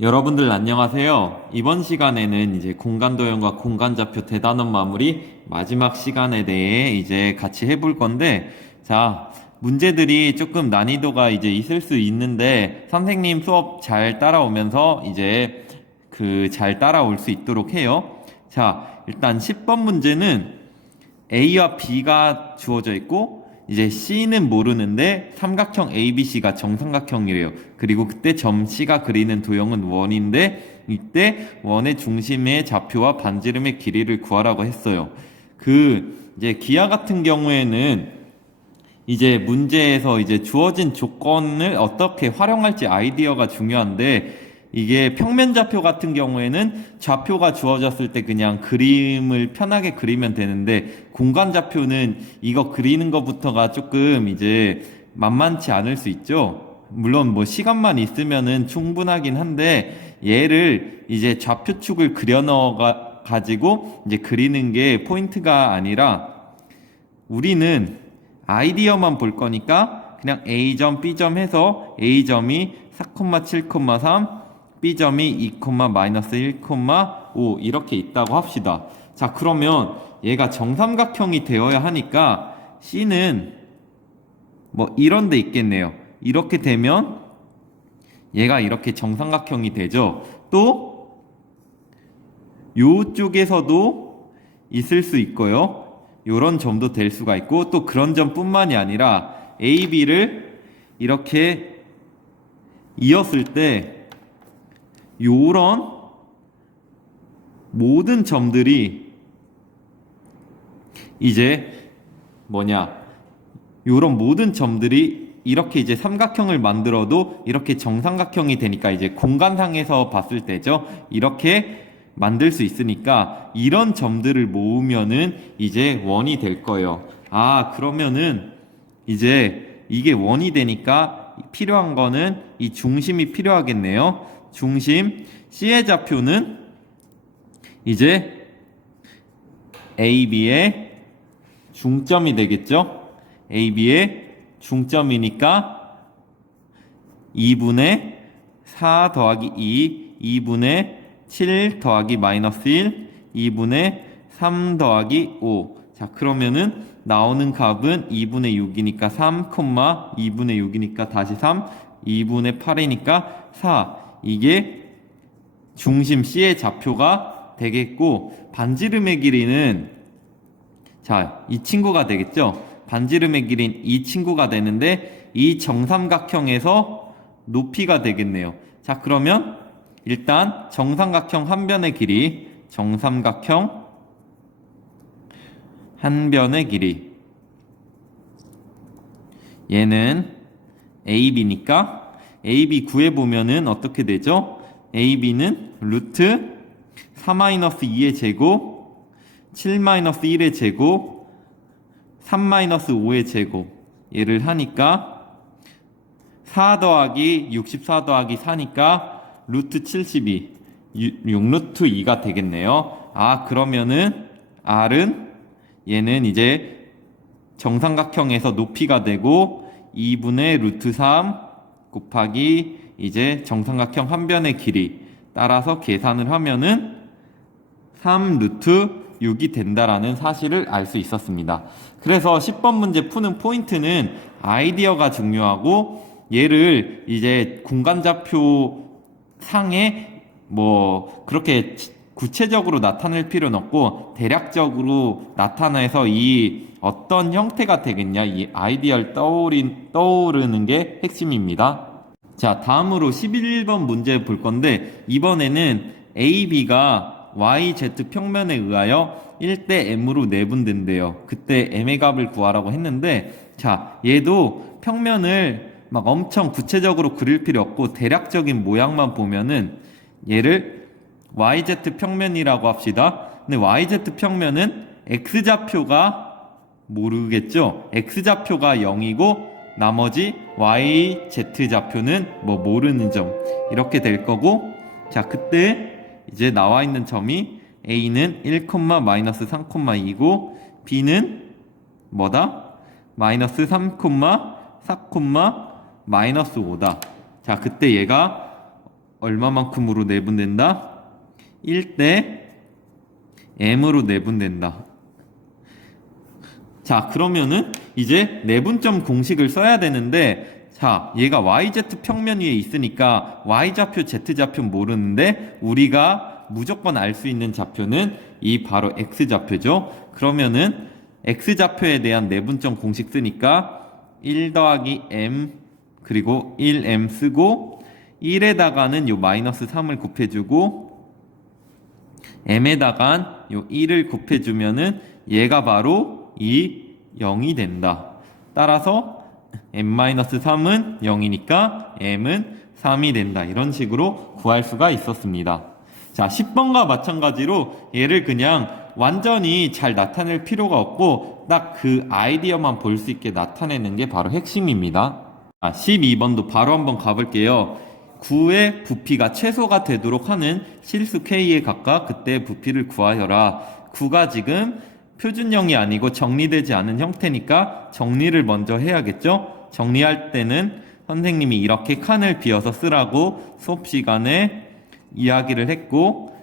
여러분들 안녕하세요. 이번 시간에는 이제 공간도형과 공간좌표 대단원 마무리 마지막 시간에 대해 이제 같이 해볼 건데, 자, 문제들이 조금 난이도가 이제 있을 수 있는데, 선생님 수업 잘 따라오면서 이제 잘 따라올 수 있도록 해요. 자, 일단 10번 문제는 A와 B가 주어져 있고, 이제 C는 모르는데 삼각형 ABC가 정삼각형이래요. 그리고 그때 점 C가 그리는 도형은 원인데 이때 원의 중심의 좌표와 반지름의 길이를 구하라고 했어요. 이제 기하 같은 경우에는 이제 문제에서 이제 주어진 조건을 어떻게 활용할지 아이디어가 중요한데, 이게 평면 좌표 같은 경우에는 좌표가 주어졌을 때 그냥 그림을 편하게 그리면 되는데, 공간 좌표는 이거 그리는 것부터가 조금 이제 만만치 않을 수 있죠. 물론 뭐 시간만 있으면은 충분하긴 한데, 얘를 이제 좌표축을 그려 넣어 가지고 이제 그리는 게 포인트가 아니라, 우리는 아이디어만 볼 거니까 그냥 A점, B점 해서 A점이 4,7,3, B점이 2,-1,5 이렇게 있다고 합시다. 자, 그러면 얘가 정삼각형이 되어야 하니까 C는 뭐 이런 데 있겠네요. 이렇게 되면 얘가 이렇게 정삼각형이 되죠. 또 요쪽에서도 있을 수 있고요. 요런 점도 될 수가 있고, 또 그런 점뿐만이 아니라 A, B를 이렇게 이었을 때 요런 모든 점들이 이제 요런 모든 점들이 이렇게 이제 삼각형을 만들어도 이렇게 정삼각형이 되니까 이제 공간상에서 봤을 때죠. 이렇게 만들 수 있으니까 이런 점들을 모으면은 이제 원이 될 거예요. 아, 그러면은 이제 이게 원이 되니까 필요한 거는 이 중심이 필요하겠네요. 중심 C의 좌표는 이제 AB의 중점이 되겠죠. AB의 중점이니까 2분의 4 더하기 2분의 7 더하기 마이너스 1, 2분의 3 더하기 5. 자, 그러면은 나오는 값은 2분의 6이니까 3, 2분의 6이니까 다시 3, 2분의 8이니까 4. 이게 중심 C의 좌표가 되겠고, 반지름의 길이는 자, 이 친구가 되겠죠? 반지름의 길이는 이 친구가 되는데, 이 정삼각형에서 높이가 되겠네요. 자, 그러면 일단 정삼각형 한 변의 길이, 정삼각형 한 변의 길이, 얘는 AB니까 AB 구해보면은 어떻게 되죠? AB는 루트 4-2의 제곱, 7-1의 제곱, 3-5의 제곱, 얘를 하니까 4 더하기 64 더하기 4니까 루트 72, 6루트 2가 되겠네요. 아, 그러면은 R은 얘는 이제 정삼각형에서 높이가 되고 2분의 루트 3 곱하기 이제 정삼각형 한 변의 길이, 따라서 계산을 하면은 3 루트 6이 된다라는 사실을 알 수 있었습니다. 그래서 10번 문제 푸는 포인트는 아이디어가 중요하고, 얘를 이제 공간좌표 상에 뭐 그렇게 구체적으로 나타낼 필요는 없고 대략적으로 나타내서 이 어떤 형태가 되겠냐, 이 아이디어를 떠오르는 게 핵심입니다. 자, 다음으로 11번 문제 볼 건데, 이번에는 AB가 YZ 평면에 의하여 1대 M으로 내분된대요. 그때 M의 값을 구하라고 했는데, 자, 얘도 평면을 막 엄청 구체적으로 그릴 필요 없고 대략적인 모양만 보면은 얘를 YZ 평면이라고 합시다. 근데 YZ 평면은 X좌표가 모르겠죠? X좌표가 0이고 나머지 YZ좌표는 뭐 모르는 점, 이렇게 될 거고, 자, 그때 이제 나와 있는 점이 A는 1, 마이너스 3,2고 B는 뭐다? 마이너스 3, 4, 마이너스 5다. 자, 그때 얘가 얼마만큼으로 내분된다? 1대 m으로 내분된다. 자, 그러면은 이제 내분점 공식을 써야 되는데, 자, 얘가 yz 평면 위에 있으니까 y좌표, z좌표 모르는데 우리가 무조건 알 수 있는 좌표는 이 바로 x좌표죠. 그러면은 x좌표에 대한 내분점 공식 쓰니까 1 더하기 m 그리고 1m 쓰고 1에다가는 요 마이너스 3을 곱해주고 m에다간 요 1을 곱해주면은 얘가 바로 이 0이 된다. 따라서 m-3은 0이니까 m은 3이 된다. 이런 식으로 구할 수가 있었습니다. 자, 10번과 마찬가지로 얘를 그냥 완전히 잘 나타낼 필요가 없고 딱 그 아이디어만 볼 수 있게 나타내는 게 바로 핵심입니다. 12번도 바로 한번 가볼게요. 9의 부피가 최소가 되도록 하는 실수 K에 각각 그때 부피를 구하여라. 9가 지금 표준형이 아니고 정리되지 않은 형태니까 정리를 먼저 해야겠죠? 정리할 때는 선생님이 이렇게 칸을 비워서 쓰라고 수업 시간에 이야기를 했고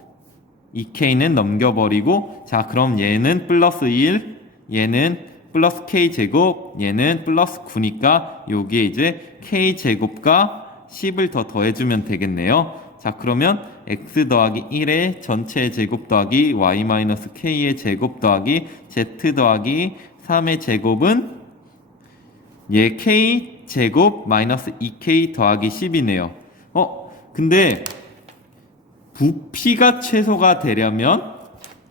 이 K는 넘겨버리고 자, 그럼 얘는 플러스 1, 얘는 플러스 K제곱, 얘는 플러스 9니까 여기에 이제 K제곱과 10을 더 더해주면 되겠네요. 자, 그러면 x 더하기 1의 전체 제곱 더하기 y 마이너스 k의 제곱 더하기 z 더하기 3의 제곱은 얘 k 제곱 마이너스 2k 더하기 10이네요. 근데 부피가 최소가 되려면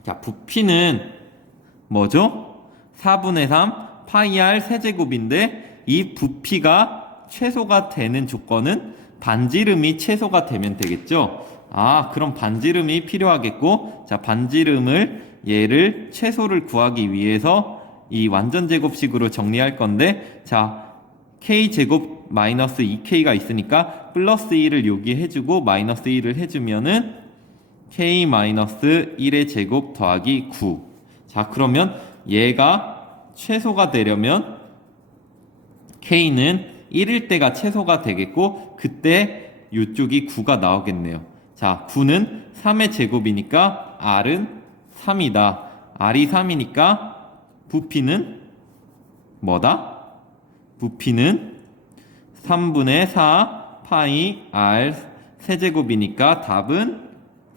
자, 부피는 뭐죠? 4분의 3 파이 r 세제곱인데 이 부피가 최소가 되는 조건은 반지름이 최소가 되면 되겠죠? 그럼 반지름이 필요하겠고, 자, 반지름을 얘를 최소를 구하기 위해서 이 완전제곱식으로 정리할 건데, 자, k제곱 마이너스 2k가 있으니까 플러스 1을 여기 해주고 마이너스 1을 해주면은 k 마이너스 1의 제곱 더하기 9. 자, 그러면 얘가 최소가 되려면 k는 1일 때가 최소가 되겠고 그때 이쪽이 9가 나오겠네요. 자, 9는 3의 제곱이니까 r은 3이다. r이 3이니까 부피는 뭐다? 부피는 3분의 4 파이 r 세제곱이니까 답은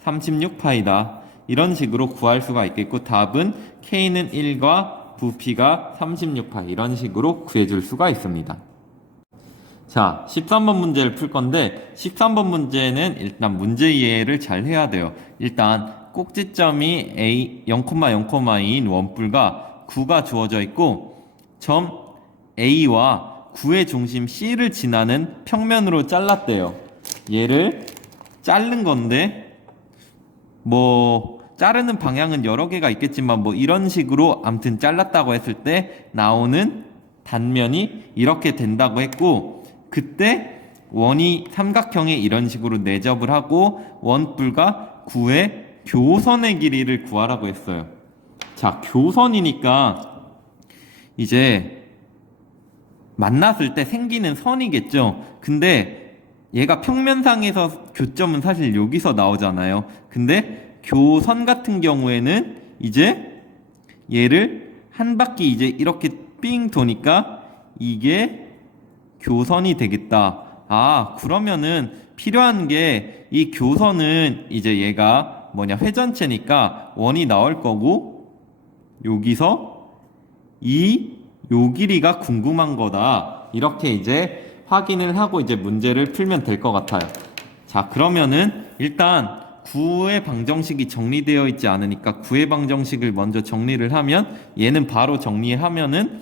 36파이다. 이런 식으로 구할 수가 있겠고 답은 k는 1과 부피가 36파 이런 식으로 구해줄 수가 있습니다. 자, 13번 문제를 풀 건데 13번 문제는 일단 문제 이해를 잘 해야 돼요. 일단 꼭지점이 A 0,0,2인 원뿔과 9가 주어져 있고 점 A와 9의 중심 C를 지나는 평면으로 잘랐대요. 얘를 자른 건데 자르는 방향은 여러 개가 있겠지만 이런 식으로 암튼 잘랐다고 했을 때 나오는 단면이 이렇게 된다고 했고 그때 원이 삼각형에 이런 식으로 내접을 하고 원뿔과 9의 교선의 길이를 구하라고 했어요. 자, 교선이니까 이제 만났을 때 생기는 선이겠죠. 근데 얘가 평면상에서 교점은 사실 여기서 나오잖아요. 근데 교선 같은 경우에는 이제 얘를 한 바퀴 이제 이렇게 삥 도니까 이게 교선이 되겠다. 그러면은 필요한 게 이 교선은 이제 얘가 회전체니까 원이 나올 거고 여기서 요 길이가 궁금한 거다. 이렇게 이제 확인을 하고 이제 문제를 풀면 될 것 같아요. 자, 그러면은 일단 9의 방정식이 정리되어 있지 않으니까 9의 방정식을 먼저 정리를 하면 얘는 바로 정리하면은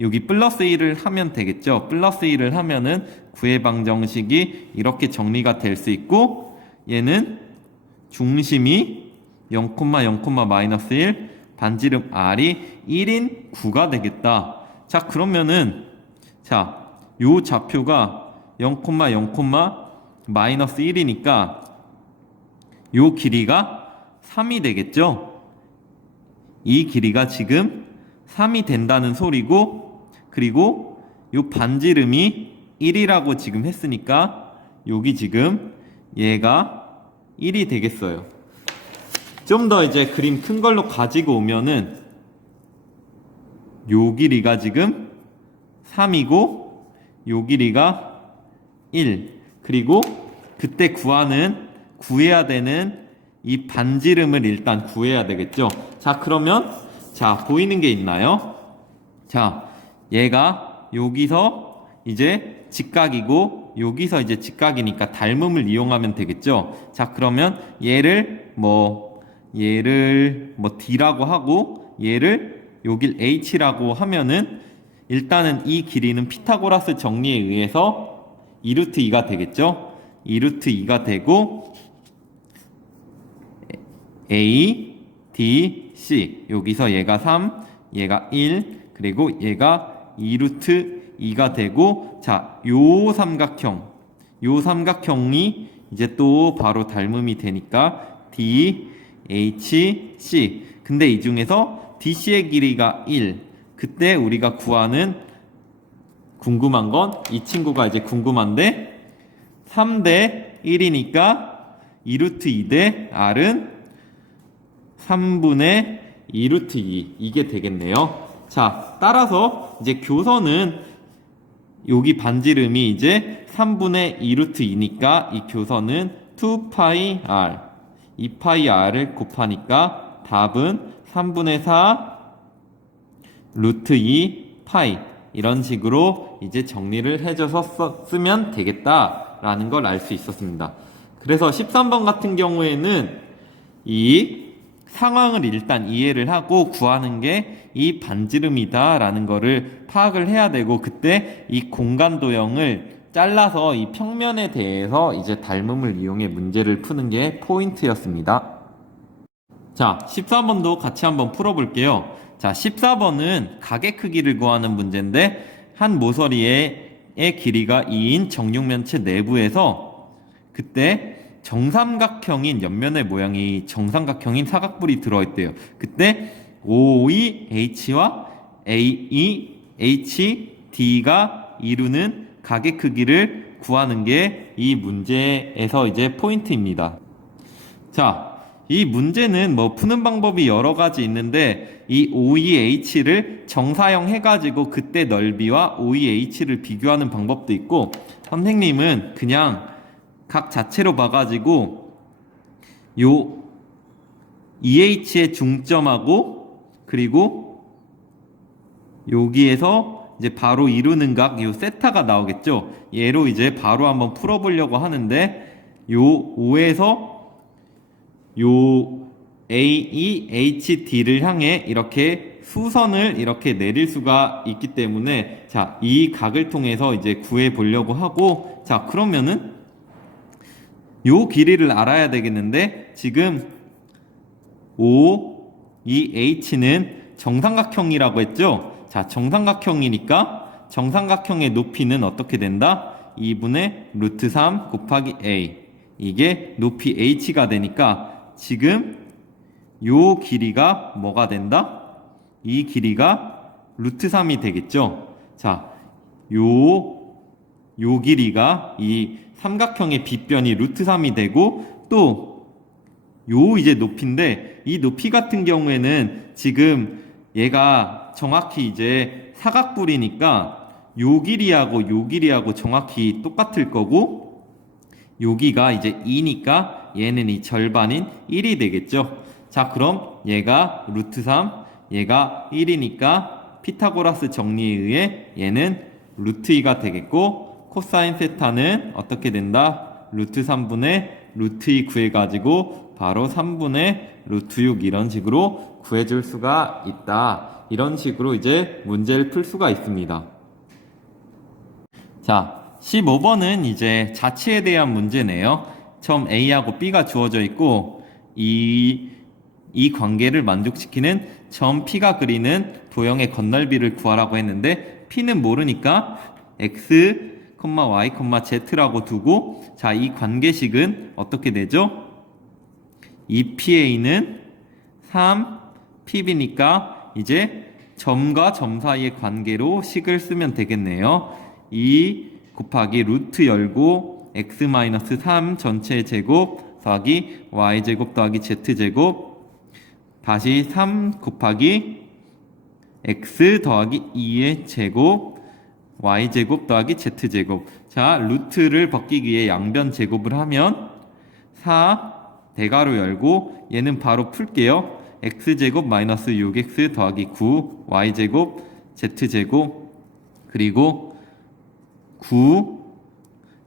여기 플러스 1을 하면 되겠죠. 플러스 1을 하면은 9의 방정식이 이렇게 정리가 될 수 있고 얘는 중심이 0,0, 마이너스 1 반지름 r이 1인 9가 되겠다. 자, 그러면은 요 좌표가 0,0, 마이너스 1이니까 요 길이가 3이 되겠죠. 이 길이가 지금 3이 된다는 소리고 그리고 요 반지름이 1이라고 지금 했으니까 여기 지금 얘가 1이 되겠어요. 좀 더 이제 그림 큰 걸로 가지고 오면은 요 길이가 지금 3이고 요 길이가 1. 그리고 그때 구해야 되는 이 반지름을 일단 구해야 되겠죠. 자, 그러면 자, 보이는 게 있나요? 자, 얘가 여기서 이제 직각이고 여기서 이제 직각이니까 닮음을 이용하면 되겠죠. 자, 그러면 얘를 D라고 하고 얘를 여길 H라고 하면은 일단은 이 길이는 피타고라스 정리에 의해서 2루트 2가 되겠죠. 2루트 2가 되고 A, D, C 여기서 얘가 3, 얘가 1 그리고 얘가 2루트 2가 되고 자, 요 삼각형이 이제 또 바로 닮음이 되니까 D, H, C 근데 이 중에서 DC의 길이가 1 그때 우리가 구하는 궁금한 건 이 친구가 이제 궁금한데 3대 1이니까 2루트 2 대 R은 3분의 2루트 2 이게 되겠네요. 자, 따라서 이제 교선은 여기 반지름이 이제 3분의 2루트 2니까 이 교선은 2파이 R 2파이 R을 곱하니까 답은 3분의 4 루트 2 파이 이런 식으로 이제 정리를 해줘서 쓰면 되겠다라는 걸 알 수 있었습니다. 그래서 13번 같은 경우에는 이 상황을 일단 이해를 하고 구하는 게 이 반지름이다 라는 거를 파악을 해야 되고 그때 이 공간 도형을 잘라서 이 평면에 대해서 이제 닮음을 이용해 문제를 푸는 게 포인트였습니다. 자, 14번도 같이 한번 풀어볼게요. 자, 14번은 가게 크기를 구하는 문제인데 한 모서리의 길이가 2인 정육면체 내부에서 그때 정삼각형인 옆면의 모양이 정삼각형인 사각뿔이 들어있대요. 그때 OEH와 AEHD가 이루는 가게 크기를 구하는 게 이 문제에서 이제 포인트입니다. 자, 이 문제는 푸는 방법이 여러 가지 있는데 이 OEH를 정사형 해가지고 그때 넓이와 OEH를 비교하는 방법도 있고 선생님은 그냥 각 자체로 봐가지고 요 EH의 중점하고 그리고 여기에서 이제 바로 이루는 각 요 세타가 나오겠죠. 얘로 이제 바로 한번 풀어보려고 하는데 요 O에서 요 AEHD를 향해 이렇게 수선을 이렇게 내릴 수가 있기 때문에 자, 이 각을 통해서 이제 구해 보려고 하고 자, 그러면은 요 길이를 알아야 되겠는데 지금 OEH는 정삼각형이라고 했죠? 자, 정삼각형이니까 정삼각형의 높이는 어떻게 된다? 2분의 루트 3 곱하기 A 이게 높이 H가 되니까 지금 요 길이가 뭐가 된다? 이 길이가 루트 3이 되겠죠? 자, 요 길이가 이 삼각형의 빗변이 루트 3이 되고 또 요 이제 높이인데 이 높이 같은 경우에는 지금 얘가 정확히 이제 사각뿔이니까 요 길이하고 정확히 똑같을 거고 여기가 이제 2니까 얘는 이 절반인 1이 되겠죠. 자, 그럼 얘가 루트 3, 얘가 1이니까 피타고라스 정리에 의해 얘는 루트 2가 되겠고 코사인 세타는 어떻게 된다? 루트 3분의 루트 2 구해가지고 바로 3분의 루트 6 이런 식으로 구해줄 수가 있다. 이런 식으로 이제 문제를 풀 수가 있습니다. 자, 15번은 이제 자치에 대한 문제네요. 처음 A하고 B가 주어져 있고 이 관계를 만족시키는 점 P가 그리는 도형의 건널비를 구하라고 했는데 P는 모르니까 X, Y, Z라고 두고 자, 이 관계식은 어떻게 되죠? 2PA는 3PB니까 이제 점과 점 사이의 관계로 식을 쓰면 되겠네요. 2 곱하기 루트 열고 x-3 전체 제곱 더하기 y제곱 더하기 z제곱 다시 3 곱하기 x 더하기 2의 제곱 y제곱 더하기 z제곱. 자, 루트를 벗기기 위해 양변 제곱을 하면 4 대괄호 열고 얘는 바로 풀게요. x제곱 마이너스 6x 더하기 9 y제곱 z제곱 그리고 9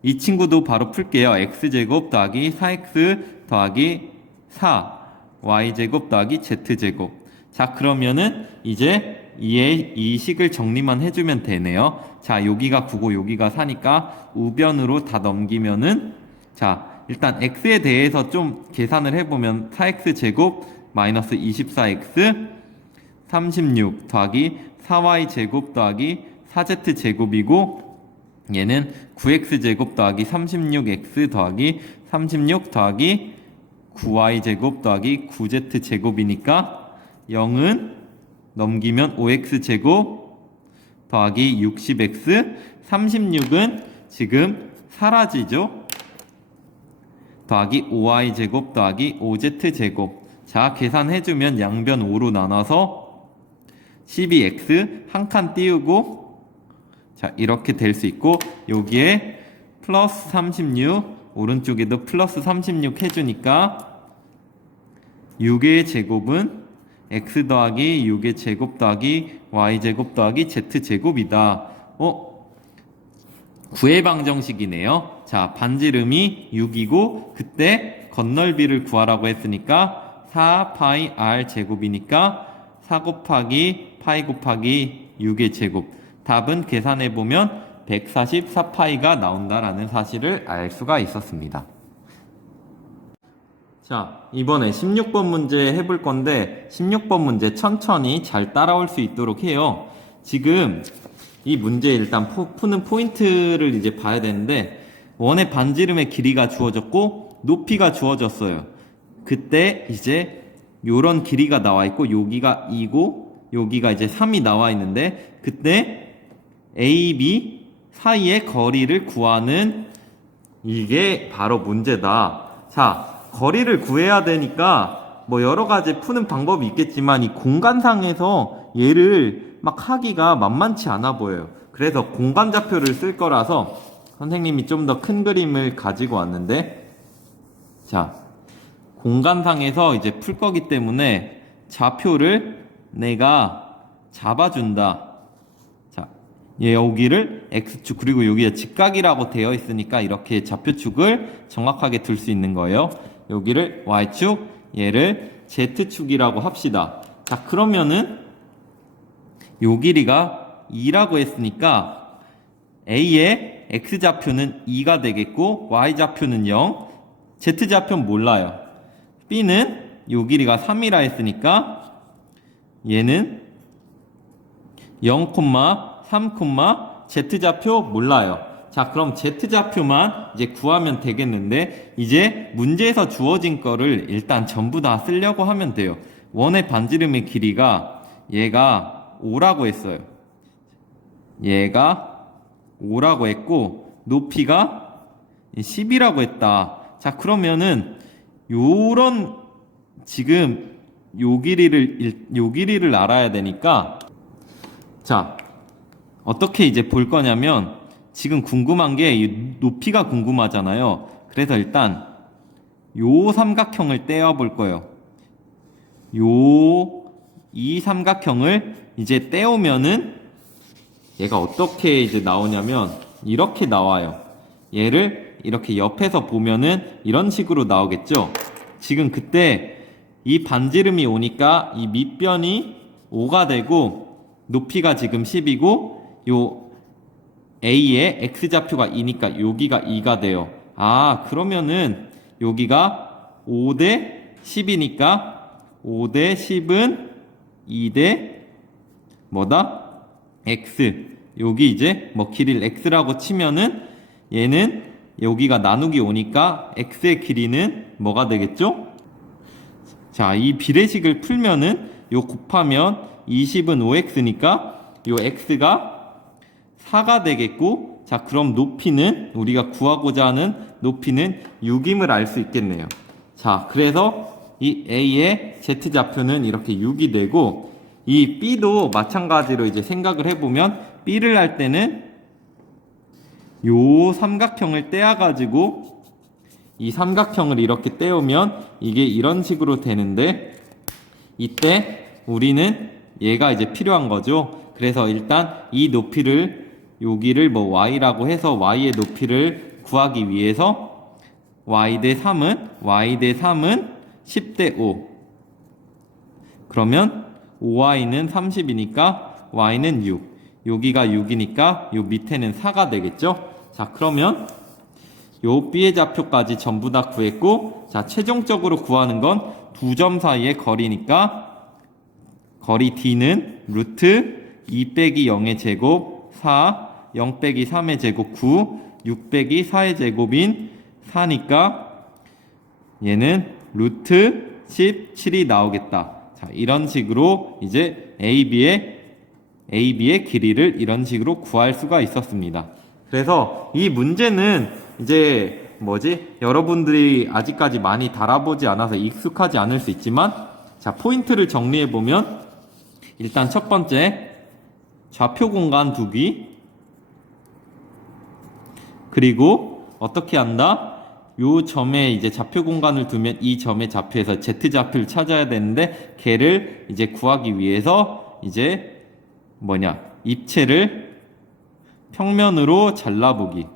이 친구도 바로 풀게요. x제곱 더하기 4x 더하기 4 y제곱 더하기 z제곱. 자, 그러면은 이제 이 식을 정리만 해주면 되네요. 자, 여기가 9고 여기가 4니까 우변으로 다 넘기면은 자, 일단 x에 대해서 좀 계산을 해보면 4x 제곱 마이너스 24x 36 더하기 4y 제곱 더하기 4z 제곱이고 얘는 9x 제곱 더하기 36x 더하기 36 더하기 9y 제곱 더하기 9z 제곱이니까 0은 넘기면 5x 제곱 더하기 60x 36은 지금 사라지죠. 더하기 5y 제곱 더하기 5z 제곱. 자, 계산해주면 양변 5로 나눠서 12x 한 칸 띄우고 자, 이렇게 될 수 있고 여기에 플러스 36 오른쪽에도 플러스 36 해주니까 6의 제곱은 x 더하기 6의 제곱 더하기 y 제곱 더하기 z 제곱이다. 9의 방정식이네요. 자, 반지름이 6이고 그때 건널비를 구하라고 했으니까 4 파이 r 제곱이니까 4 곱하기 파이 곱하기 6의 제곱. 답은 계산해보면 144파이가 나온다라는 사실을 알 수가 있었습니다. 자, 이번에 16번 문제 해볼 건데 16번 문제 천천히 잘 따라올 수 있도록 해요. 지금 이 문제 일단 푸는 포인트를 이제 봐야 되는데 원의 반지름의 길이가 주어졌고 높이가 주어졌어요. 그때 이제 요런 길이가 나와 있고 여기가 2고 여기가 이제 3이 나와 있는데 그때 A, B 사이의 거리를 구하는 이게 바로 문제다. 자, 거리를 구해야 되니까 뭐 여러 가지 푸는 방법이 있겠지만 이 공간상에서 얘를 막 하기가 만만치 않아 보여요. 그래서 공간좌표를 쓸 거라서 선생님이 좀 더 큰 그림을 가지고 왔는데 자, 공간상에서 이제 풀 거기 때문에 좌표를 내가 잡아준다. 여기를 X축 그리고 여기에 직각이라고 되어 있으니까 이렇게 좌표축을 정확하게 둘 수 있는 거예요. 여기를 Y축, 얘를 Z축이라고 합시다. 자, 그러면은 요 길이가 2라고 했으니까 A의 X좌표는 2가 되겠고 Y좌표는 0, Z좌표는 몰라요. B는 요 길이가 3이라 했으니까 얘는 0, 3, Z좌표 몰라요. 자, 그럼 Z좌표만 이제 구하면 되겠는데 이제 문제에서 주어진 거를 일단 전부 다 쓰려고 하면 돼요. 원의 반지름의 길이가 얘가 5라고 했어요. 얘가 5라고 했고 높이가 10이라고 했다. 자, 그러면은 요런 지금 요 길이를 알아야 되니까 자, 어떻게 이제 볼 거냐면 지금 궁금한 게 이 높이가 궁금하잖아요. 그래서 일단 요 삼각형을 떼어 볼 거예요. 이 삼각형을 이제 떼오면은 얘가 어떻게 이제 나오냐면 이렇게 나와요. 얘를 이렇게 옆에서 보면은 이런 식으로 나오겠죠. 지금 그때 이 반지름이 오니까 이 밑변이 5가 되고 높이가 지금 10이고 요 A의 X좌표가 2니까 여기가 2가 돼요. 아, 그러면은 여기가 5대 10이니까 5대 10은 2대 뭐다? X. 여기 이제 뭐 길이를 X라고 치면은 얘는 여기가 나누기 5니까 X의 길이는 뭐가 되겠죠? 자, 이 비례식을 풀면은 요 곱하면 20은 5X니까 요 X가 4가 되겠고 자, 그럼 높이는, 우리가 구하고자 하는 높이는 6임을 알 수 있겠네요. 자, 그래서 이 A의 Z좌표는 이렇게 6이 되고, 이 B도 마찬가지로 이제 생각을 해보면, B를 할 때는 요 삼각형을 떼어가지고, 이 삼각형을 이렇게 떼우면, 이게 이런 식으로 되는데, 이때 우리는 얘가 이제 필요한 거죠. 그래서 일단 이 높이를, 여기를 뭐 y라고 해서 y의 높이를 구하기 위해서 y 대 3은 10대 5. 그러면 5y는 30이니까 y는 6. 여기가 6이니까 요 밑에는 4가 되겠죠. 자, 그러면 요 b의 좌표까지 전부 다 구했고, 자, 최종적으로 구하는 건 두 점 사이의 거리니까 거리 d는 루트 2 빼기 0의 제곱 4, 0 빼기 3의 제곱 9, 6 빼기 4의 제곱인 4니까 얘는 루트 17이 나오겠다. 자, 이런 식으로 이제 AB의 길이를 이런 식으로 구할 수가 있었습니다. 그래서 이 문제는 이제 여러분들이 아직까지 많이 달아보지 않아서 익숙하지 않을 수 있지만, 자, 포인트를 정리해보면, 일단 첫 번째, 좌표 공간 두기. 그리고 어떻게 한다? 요 점에 이제 좌표 공간을 두면 이 점의 좌표에서 Z좌표를 찾아야 되는데, 걔를 이제 구하기 위해서 이제 입체를 평면으로 잘라보기.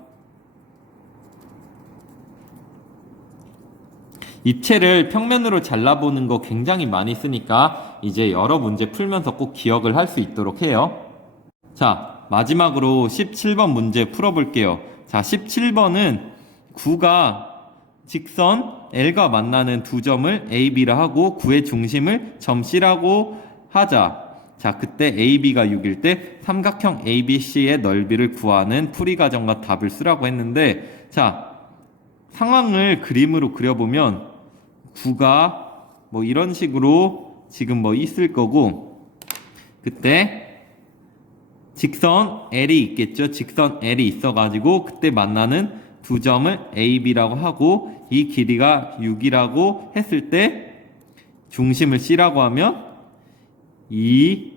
입체를 평면으로 잘라보는 거 굉장히 많이 쓰니까 이제 여러 문제 풀면서 꼭 기억을 할 수 있도록 해요. 자, 마지막으로 17번 문제 풀어볼게요. 자, 17번은 9가 직선 L과 만나는 두 점을 A, B라 하고 9의 중심을 점 C라고 하자. 자, 그때 A, B가 6일 때 삼각형 ABC의 넓이를 구하는 풀이 과정과 답을 쓰라고 했는데, 자, 상황을 그림으로 그려보면 9가 이런 식으로 지금 있을 거고, 그때 직선 L이 있겠죠. 직선 L이 있어가지고 그때 만나는 두 점을 A, B라고 하고 이 길이가 6이라고 했을 때 중심을 C라고 하면 이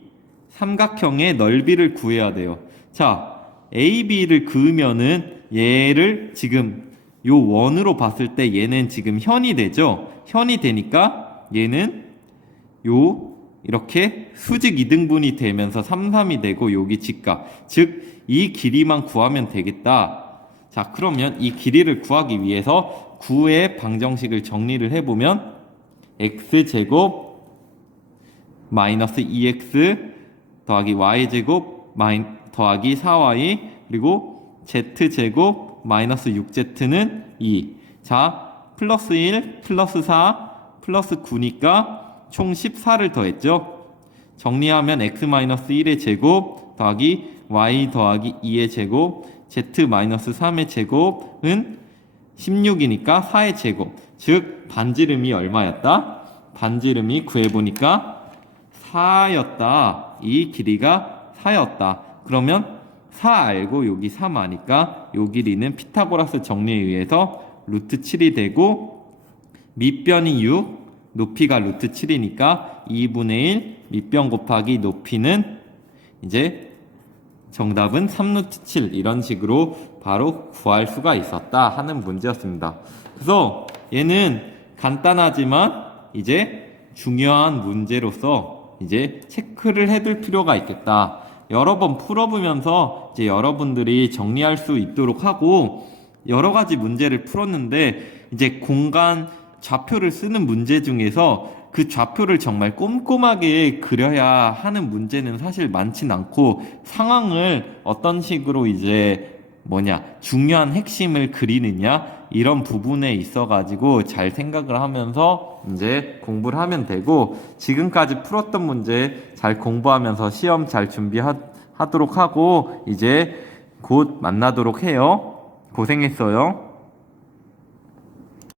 삼각형의 넓이를 구해야 돼요. 자, A, B를 그으면은 얘를 지금 요 원으로 봤을 때 얘는 지금 현이 되죠. 현이 되니까 얘는 이렇게 수직 이등분이 되면서 3, 3이 되고 여기 직각. 즉, 이 길이만 구하면 되겠다. 자, 그러면 이 길이를 구하기 위해서 9의 방정식을 정리를 해보면 x제곱 마이너스 2x 더하기 y제곱 더하기 4y 그리고 z제곱 마이너스 6z는 2. 자, 플러스 1, 플러스 4, 플러스 9니까 총 14를 더했죠. 정리하면 x-1의 제곱 더하기 y 더하기 2의 제곱 z-3의 제곱은 16이니까 4의 제곱. 즉 반지름이 얼마였다? 반지름이 구해보니까 4였다. 이 길이가 4였다. 그러면 4 알고 여기 3 아니까 요 길이는 피타고라스 정리에 의해서 루트 7이 되고, 밑변이 6, 높이가 루트 7이니까 2분의 1 밑변 곱하기 높이는 이제 정답은 3루트 7, 이런 식으로 바로 구할 수가 있었다 하는 문제였습니다. 그래서 얘는 간단하지만 이제 중요한 문제로서 이제 체크를 해둘 필요가 있겠다. 여러 번 풀어보면서 이제 여러분들이 정리할 수 있도록 하고, 여러 가지 문제를 풀었는데 이제 공간 좌표를 쓰는 문제 중에서 그 좌표를 정말 꼼꼼하게 그려야 하는 문제는 사실 많진 않고, 상황을 어떤 식으로 이제 중요한 핵심을 그리느냐, 이런 부분에 있어가지고 잘 생각을 하면서 이제 공부를 하면 되고, 지금까지 풀었던 문제 잘 공부하면서 시험 잘 준비하도록 하고, 이제 곧 만나도록 해요. 고생했어요.